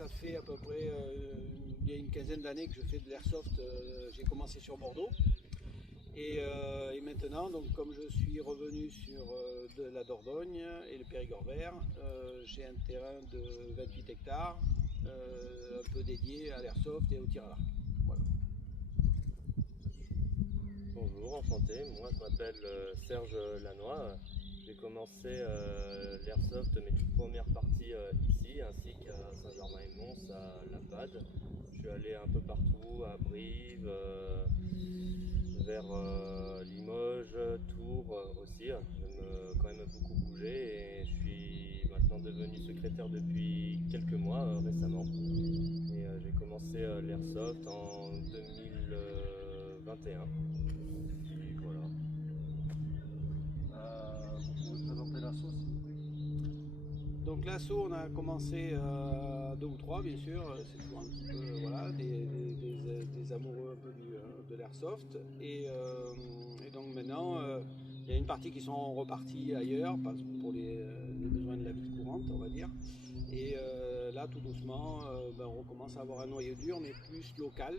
ça fait à peu près il y a une quinzaine d'années que je fais de l'airsoft. J'ai commencé sur Bordeaux. Et maintenant, donc, comme je suis revenu sur de la Dordogne et le Périgord vert, j'ai un terrain de 28 hectares, un peu dédié à l'airsoft et au tir à l'arc. Voilà. Bonjour, enchanté. Moi, je m'appelle Serge Lannoy. J'ai commencé l'airsoft, mes toutes premières parties ici, ainsi qu'à Saint-Germain-et-Mons, à La Pade. Je suis allé un peu partout, à Brive, vers Limoges, Tours aussi. J'aime quand même beaucoup bouger et je suis maintenant devenu secrétaire depuis quelques mois récemment. Et j'ai commencé l'airsoft en 2021. Et voilà. Vous pouvez présenter l'assaut s'il vous plaît? Donc l'assaut, on a commencé à 2 ou 3 bien sûr, c'est toujours un petit peu voilà, des amoureux un peu de l'airsoft. Et donc maintenant, il y a une partie qui sont repartis ailleurs pour les besoins de la vie courante, on va dire. Et là, tout doucement, on recommence à avoir un noyau dur, mais plus local.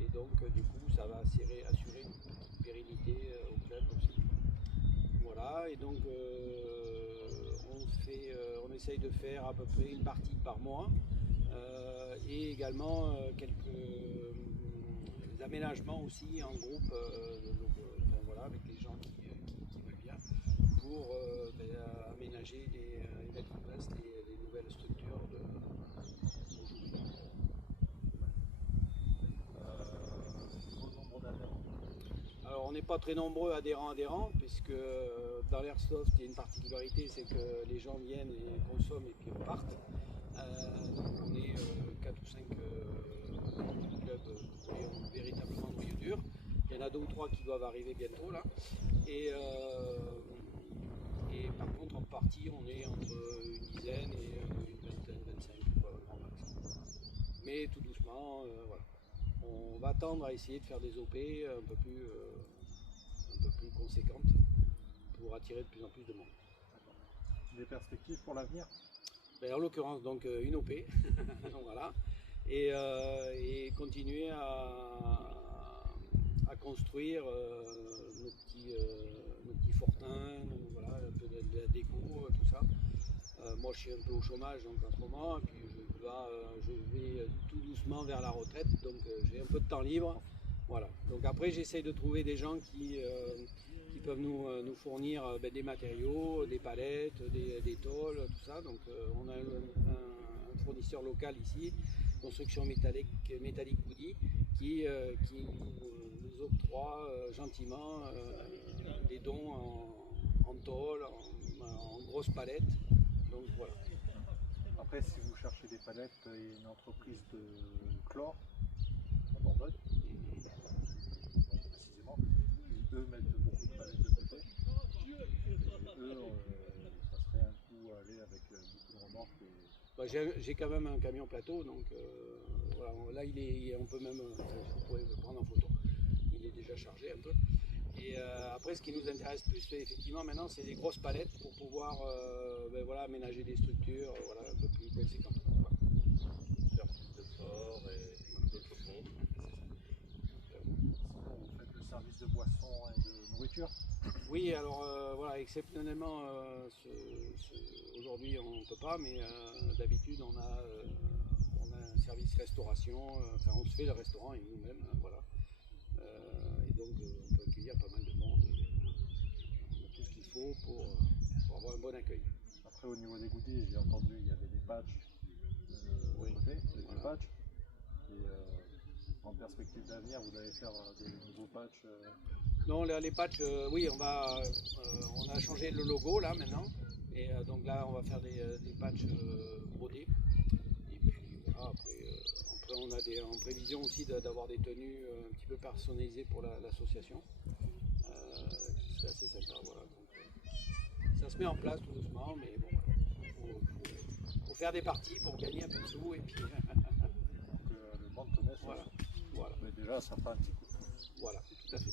Et donc, du coup, ça va assurer une petite pérennité au club aussi. Voilà, et donc on essaye de faire à peu près une partie par mois et également quelques aménagements aussi en groupe, voilà, avec les gens qui veulent bien pour aménager et mettre en place les nouvelles structures aujourd'hui. Au nombre d'adhérents. Alors on n'est pas très nombreux adhérents, puisque dans l'airsoft il y a une particularité, c'est que les gens viennent et consomment et puis repartent. Donc on est 4 ou 5 clubs qui ont véritablement noyau dur. Il y en a 2 ou 3 qui doivent arriver bientôt là. Et par contre en partie on est entre une dizaine et une vingtaine, 25 grand max. Mais tout doucement, voilà. On va tendre à essayer de faire des OP un peu plus conséquentes pour attirer de plus en plus de monde. Des perspectives pour l'avenir? En l'occurrence, donc une OP, donc, voilà, et continuer à construire nos petits fortins, voilà, un peu de la déco, tout ça. Moi je suis un peu au chômage donc, en ce moment, et puis je vais tout doucement vers la retraite, donc j'ai un peu de temps libre. Voilà. Donc après j'essaye de trouver des gens qui peuvent nous fournir des matériaux, des palettes, des tôles, tout ça. Donc on a un fournisseur local ici, Construction Métallique Woody, qui nous octroie gentiment des dons en tôle, en grosses palettes. Donc voilà. Après, si vous cherchez des palettes, il y a une entreprise de chlore en Dordogne, précisément. Eux mettent beaucoup de palettes de côté. Et eux, ça serait un coup à aller avec beaucoup de remorques. J'ai quand même un camion plateau, donc voilà, là on peut même, vous pouvez le prendre en photo. Il est déjà chargé un peu. Et après, ce qui nous intéresse plus, effectivement, maintenant, c'est des grosses palettes pour pouvoir voilà, aménager des structures voilà, un peu plus conséquentes. Voilà. Faire plus de port et d'autres ponts. Sinon, vous faites le service de boissons et de nourriture? Oui, alors voilà, exceptionnellement, aujourd'hui on ne peut pas, mais d'habitude on a un service restauration, enfin on se fait le restaurant et nous-mêmes, voilà. Et donc on peut accueillir pas mal de monde, on a tout ce qu'il faut pour avoir un bon accueil. Après, au niveau des goodies, j'ai entendu il y avait des patchs Oui, côté, voilà. des patchs. Et en perspective d'avenir, vous allez faire des nouveaux patchs? Non, les patchs, oui, on a changé le logo là maintenant. Et donc là, on va faire des patchs brodés. Et puis voilà, après on a en prévision aussi d'avoir des tenues un petit peu personnalisées pour l'association. Qui serait assez sympa. Voilà. Donc, ça se met en place tout doucement, mais bon, voilà. Faut faire des parties pour gagner un peu de sous. Et puis, Pour que le monde connaisse. voilà. Mais déjà, ça fera un petit coup de pouce. Voilà, tout à fait.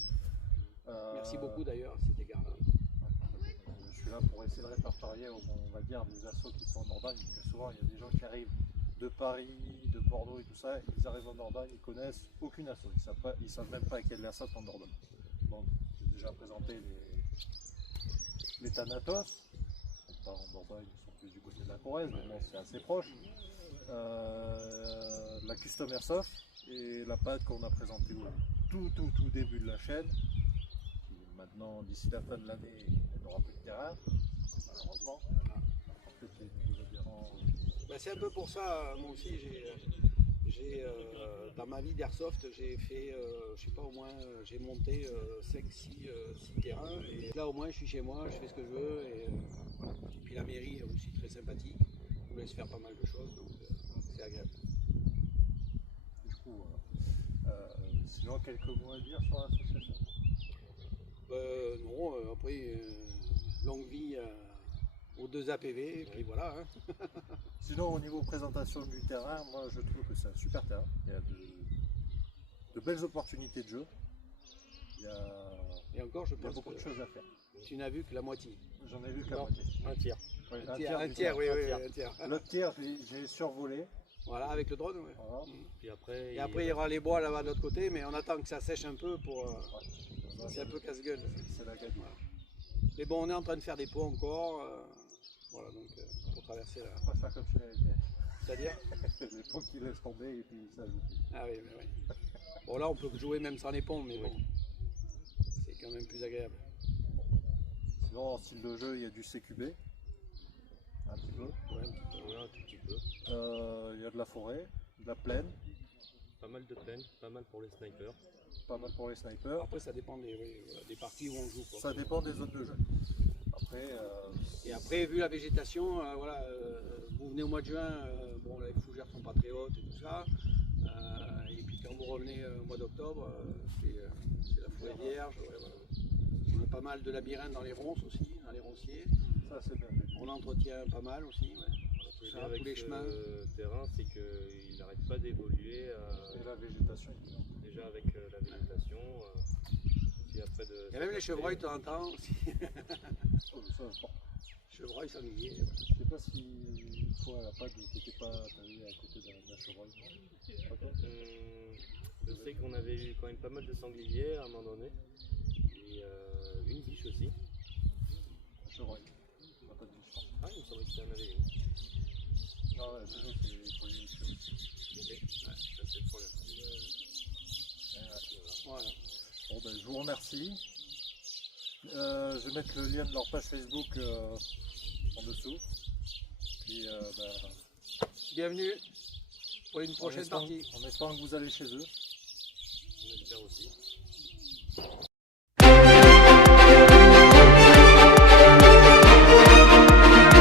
Merci beaucoup d'ailleurs à cet égard-là. Je suis là. là pour essayer de répertorier, on va dire, des assos qui sont en Dordogne, parce que souvent il y a des gens qui arrivent de Paris, de Bordeaux et tout ça, ils arrivent en Dordogne, ils connaissent aucune asso, ils savent même pas qu'il y a de l'airsoft en Dordogne. Donc j'ai déjà présenté les Thanatos, pas en Dordogne, ils sont plus du côté de la Corrèze, mais bon, c'est assez proche. La Custom Airsoft et la PAD qu'on a présentée au tout début de la chaîne. Maintenant, d'ici la fin de l'année, elle n'aura plus de terrain, malheureusement. En fait, les nouveaux adhérents. Ben, c'est un peu pour ça, moi aussi, dans ma vie d'airsoft, j'ai fait, je sais pas, au moins, j'ai monté 5-6 terrains. Et là, au moins, je suis chez moi, je fais ce que je veux. Et puis la mairie est aussi très sympathique, nous laisse faire pas mal de choses, donc c'est agréable. Du coup, sinon, quelques mots à dire sur l'association? Non, après, longue vie aux 2 APV, et puis voilà. Hein. Sinon, au niveau présentation du terrain, moi je trouve que c'est un super terrain. Il y a de belles opportunités de jeu. Et encore, je Il y a pense beaucoup de que choses à faire. tu n'as vu que la moitié. J'en ai vu qu'à Non, moitié. un tiers. Oui, Un tiers, oui, un un tiers. L'autre tiers, j'ai survolé. Voilà, avec le drone, ouais. Voilà. Puis après, Et après, il y aura les bois là-bas de l'autre côté, mais on attend que ça sèche un peu pour. Ouais. C'est un peu casse-gueule. C'est la gagne. Mais bon, on est en train de faire des ponts encore. Voilà, donc pour traverser là. On va faire comme chez les LPF. C'est-à-dire Les ponts qui laissent tomber et puis ça joue. Ah oui, mais oui. Bon, là, on peut jouer même sans les ponts, mais bon. C'est quand même plus agréable. Sinon, en style de jeu, il y a du CQB. Un petit peu. Ouais. Ouais, un tout petit peu. Il y a de la forêt, de la plaine, Pas mal de plaines, pas mal pour les snipers. pas mal pour les snipers. Après, ça dépend des parties où on joue, quoi. Ça dépend des zones de jeu. Après, Et après, vu la végétation, voilà, vous venez au mois de juin, bon, les fougères sont pas très hautes et tout ça. Et puis quand vous revenez au mois d'octobre, c'est la forêt vierge. Ouais, voilà. On a pas mal de labyrinthes dans les ronces aussi, dans les ronciers. ça c'est bien. On entretient pas mal aussi. Ouais. Voilà, tout Ce qui est ça, bien avec tous les chemins. ce terrain, c'est qu'il n'arrête pas d'évoluer. Et la végétation est bien. Déjà avec la végétation. Puis après Il y a même les chevreuils de temps en temps aussi. Oh, ça, bon. Chevreuils, sangliers. Je sais pas si une fois à la PAD, t'étais pas allé à côté d'un chevreuil. Non. Ok. Je sais qu'on avait eu quand même pas mal de sangliers à un moment donné. Et une biche aussi. Un chevreuil. On n'a pas de biche. Ah, il me semblait qu'il y en avait une. Non, ouais, c'est pour les cheveux. Ok, ouais, ça c'est le problème. Voilà. Bon, ben, je vous remercie. Je vais mettre le lien de leur page Facebook en dessous. Puis, Bienvenue pour une prochaine partie. En espérant que vous allez chez eux. On espère aussi.